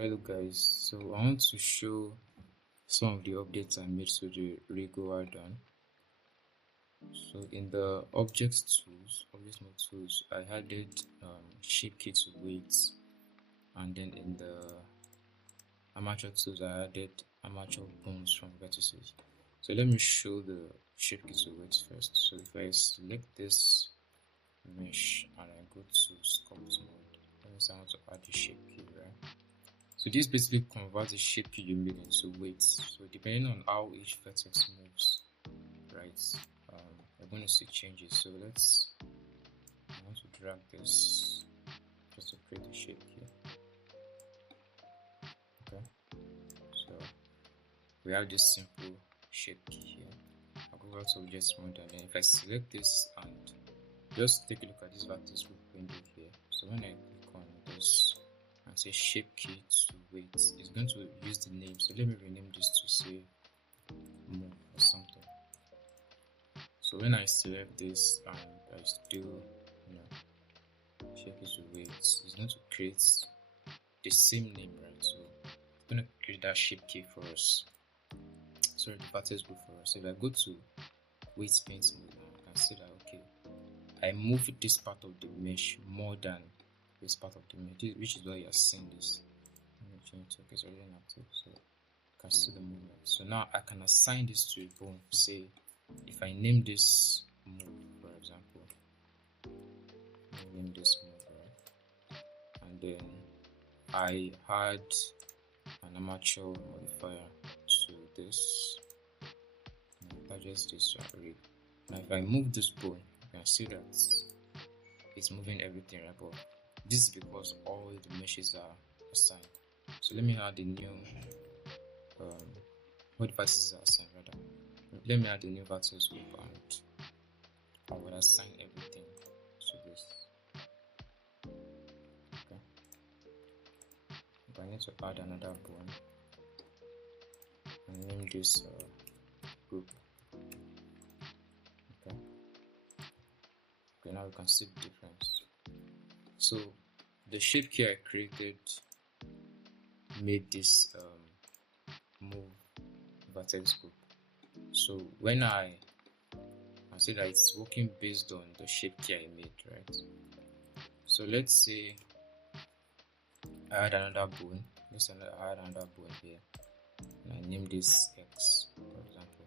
Hello guys, so I want to show some of the updates I made to the Rigo Addon. So in the object mode tools, I added shape key to weights, and then in the Armature tools I added Armature bones from vertices. So let me show the shape key to weights first. So if I select this mesh and I go to sculpt mode, let me say I want to add the shape key, right? So this basically converts the shape you made into weights. So depending on how each vertex moves, right, we're going to see changes. So I want to drag this just to create a shape here. Okay, so we have this simple shape key here. I'll go back to object mode, and then if I select this and just take a look at this vertex group window here. So when I click on this and say shape key to weights, it's going to use the name. So let me rename this to say move or something. So when I select this and I still shape key to weights, it's going to create the same name, right? So it's going to create that shape key for us. Sorry, the vertex group for us. So if I go to weight paint mode now, I can see that okay, I move this part of the mesh more than this part of the mesh, which is why you are seeing this. Let me change it. Okay, it's already inactive, so you can see the movement. So now I can assign this to a bone. Say if I name this move, for example, name this move, right? And then I add an Armature modifier to this. I just this already. Now if I move this bone, you can see that it's moving everything, right? But this is because all the meshes are assigned. So let me add a new what vertices are assigned rather. Let me add a new vertex group and I will assign everything to this. Okay. If I need to add another bone and name this group. Okay. Okay, now you can see the difference. So the shape key I created made this move vertex group. So when I say that it's working based on the shape key I made, right? So let's say I add another bone. I add another bone here, and I name this X, for example.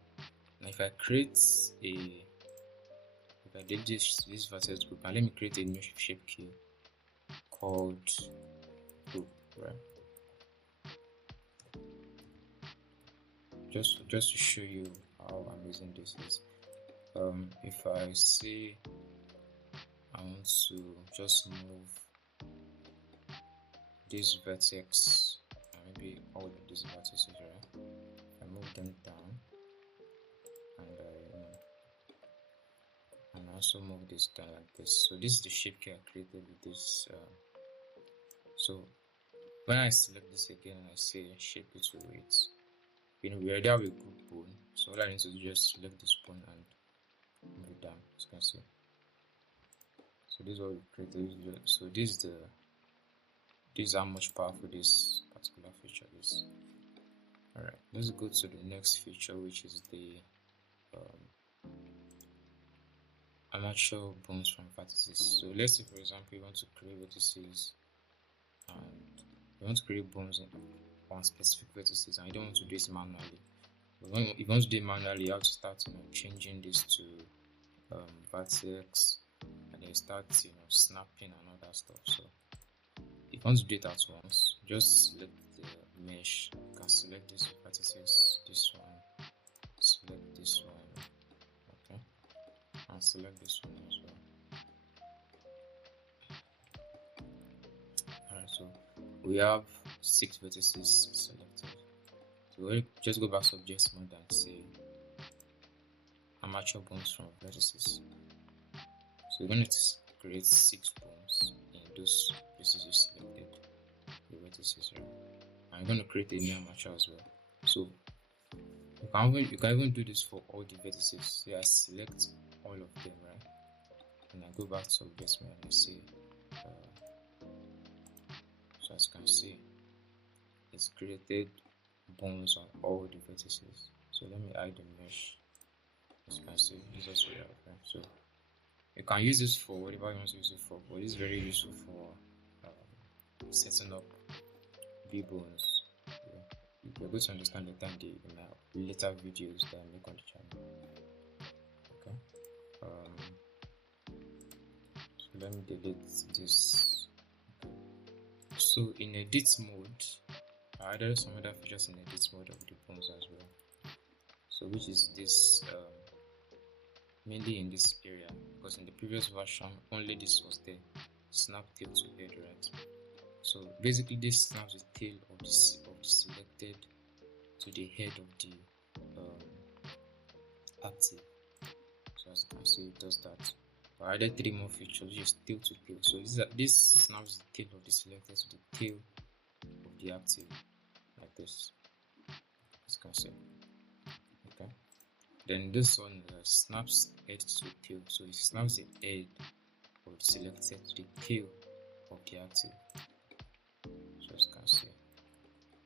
Now if I create if I did this vertex group, and let me create a new shape key called group, right? Just to show you how amazing this is. If I say I want to just move this vertex, maybe all of these vertices, right? I move them down, and I also move this down like this. So this is the shape key I created with this. So when I select this again and I say shape key to weights, we already have a group bone. So all I need to do is just select this bone and move it down, as you can see. So this is what we created. So this is how much powerful this particular feature is. Alright, let's go to the next feature, which is the Armature bones from vertices. So let's say for example you want to create vertices and you want to create bones on specific vertices and you don't want to do this manually. If you want to do it manually, you have to start changing this to vertex, and then start snapping and all that stuff. So if you want to do it at once, just select the mesh. You can select this vertices, this one, select this one, okay, and select this one as well. Alright, so we have 6 vertices selected. So we'll just go back to object mode and say Armature bones from vertices. So we're going to create 6 bones in those places you selected, the vertices, right? I'm going to create a new Armature as well. So you can even do this for all the vertices. So I select all of them, right? And I go back to object mode and I say so as you can see has created bones on all the vertices. So let me hide the mesh. As you can see, this is also there. Okay, so you can use this for whatever you want to use it for, but it's very useful for setting up B-bones. You're going to understand later in my later videos that I make on the channel. Okay. So let me delete this. Okay. So in edit mode, I added some other features in edit mode of the bones as well. So which is this mainly in this area, because in the previous version only this was the snap tail to head, right? So basically this snaps the tail of the selected to the head of the active. So as you can see, it does that. But I added 3 more features, which is tail to tail. So this snaps the tail of the selected to the tail of the active, like this, as you can see. Okay. Then this one snaps head to tail. So it snaps the head of the selected to the tail of the active. So as you can see,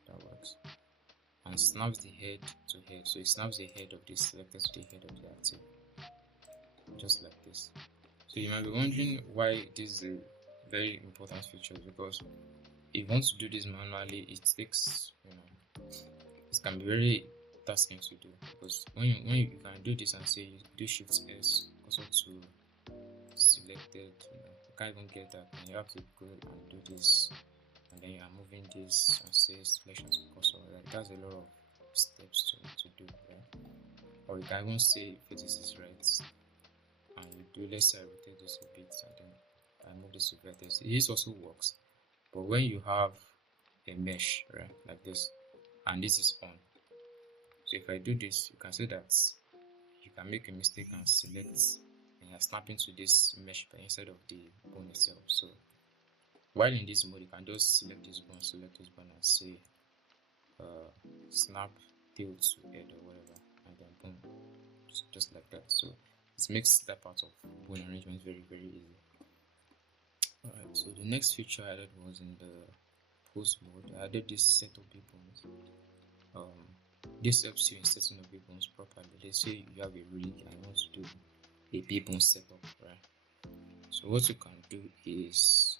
that works. And snaps the head to head. So it snaps the head of the selected to the head of the active, just like this. So you might be wondering why this is a very important feature, because if you want to do this manually, it takes, it can be very tasking to do, because when you can do this and say you do Shift S also to selected, you can't even get that, and you have to go and do this, and then you are moving this and say selection to cursor. Like, that's a lot of steps to do, right? Or you can even say if this is right, and you do, let's say I rotate this a bit and then I move this to vertex. This also works, but when you have a mesh, right, like this, and this is on, so if I do this, you can see that you can make a mistake and select, and you're snapping to this mesh instead of the bone itself. So while in this mode, you can just select this bone, and say snap tail to head or whatever, and then boom, just like that. So it makes that part of bone arrangement very, very easy. Alright, so the next feature I added was in the pose mode. I added this set of B-bones. This helps you in setting up B-bones properly. Let's say you have a rig and you want to do a B-bone setup, right? So what you can do is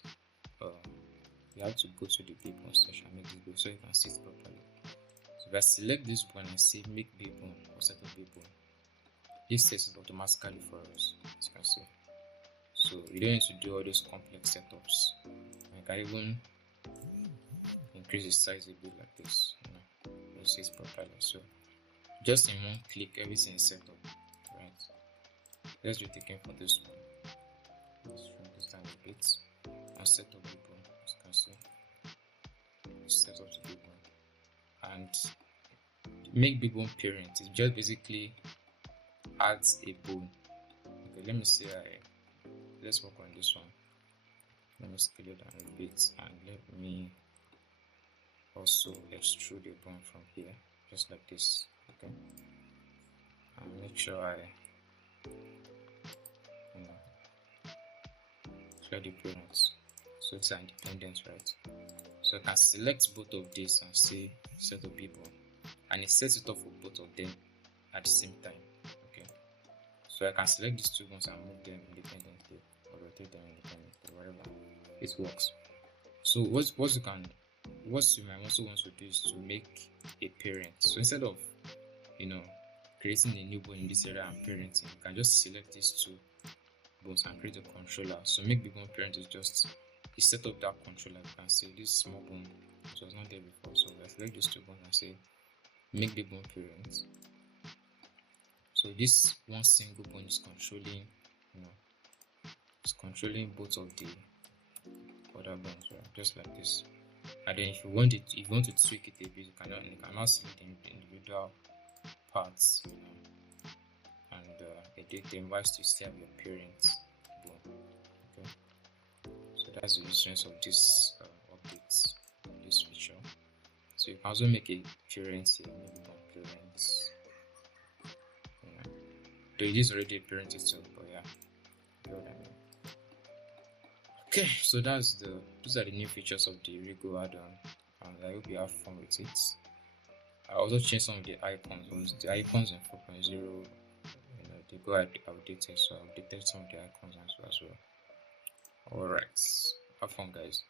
you have to go to the B-bone station, make this bone so you can sit properly. So if I select this bone and say make B-bone or set up B-bone, this sets it automatically for us, as you can see. So you don't need to do all those complex setups. You can even increase the size a bit like this, it sits properly. So just in one click, everything is set up, right? Let's do it again for this one. Let's shrink this down a bit and set up the bone, as you can see. Set up the bone and make big bone parent. It just basically adds a bone. Okay, let me say let's work on this one. Let me scale it down a bit and let me also extrude a bone from here, just like this. Okay, and make sure I clear the parents so it's independent, right? So I can select both of these and say set up people, and it sets it up for both of them at the same time. Okay, so I can select these 2 bones and move them independently or rotate them independently, whatever, it works. So what you might also want to do is to make a parent. So instead of creating a new bone in this area and parenting, you can just select these 2 bones and create a controller. So make big bone parent is just you set up that controller. You can say this small bone, which was not there before. So I select these 2 bones and say make big bone parent. So this one single bone is controlling, it's controlling both of the other bones, right? Just like this. And then if you want to tweak it a bit, you can also select the individual parts, and edit them whilst you still have your parent bone. Okay, so that's the usefulness of this updates, this feature. So you can also make a parent here, maybe one parent. Though it is already a parent itself, but yeah, you know what I mean. Okay, so those are the new features of the Rigo Addon. icons. I hope you have fun with it. I also changed some of the icons. The icons in 4.0, they go outdated, so I updated some of the icons as well. Alright, have fun, guys.